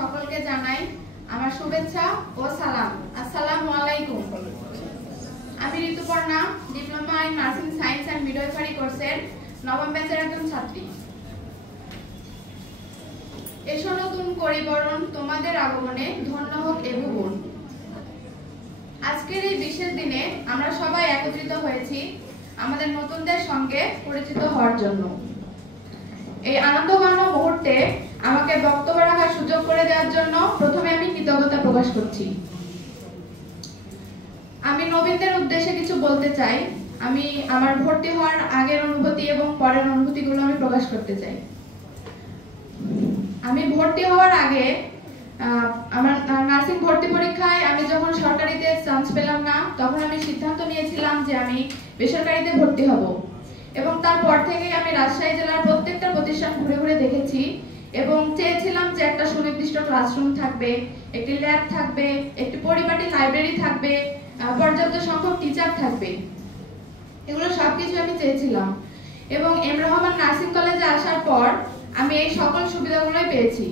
সকলকে জানাই আমার শুভেচ্ছা ও সালাম। আসসালামু আলাইকুম। আমি Rituparna, diploma in nursing science and midwifery কোর্সের নবম ব্যাচের একজন ছাত্রী। এসো নতুন করিবরণ তোমাদের আগমনে, ধন্য হোক এ ভুবন। আজকের এই বিশেষ দিনে আমরা সবাই একত্রিত হয়েছি আমাদের নতুনদের সঙ্গে পরিচিত হওয়ার জন্য। এই আনন্দঘন মুহূর্তে আমাকে বক্তব্য রাখার সুযোগ করে দেওয়ার জন্য প্রথমে আমি কৃতজ্ঞতা প্রকাশ করছি। আমি নবীনদের উদ্দেশ্যে কিছু বলতে চাই। আমি আমার ভর্তি হওয়ার আগের অনুভূতি এবং পরের অনুভূতিগুলো আমি প্রকাশ করতে চাই। আমি ভর্তি হওয়ার আগে আমার নার্সিং ভর্তি পরীক্ষায় আমি যখন সরকারিতে চান্স পেলাম না, তখন আমি সিদ্ধান্ত নিয়েছিলাম যে আমি বেসরকারিতে ভর্তি হব। এবং তারপর থেকে আমি রাজশাহী জেলার প্রত্যেকটা প্রতিষ্ঠান ঘুরে ঘুরে দেখেছি এবং চেয়েছিলাম যে একটা সুনির্দিষ্ট ক্লাসরুম থাকবে, একটি ল্যাব থাকবে, একটি পরিপাটি লাইব্রেরি থাকবে, পর্যাপ্ত সংখ্যক টিচার থাকবে। এগুলো সবকিছু আমি চেয়েছিলাম এবং এম রহমান নার্সিং কলেজে আসার পর আমি এই সকল সুবিধাগুলোই পেয়েছি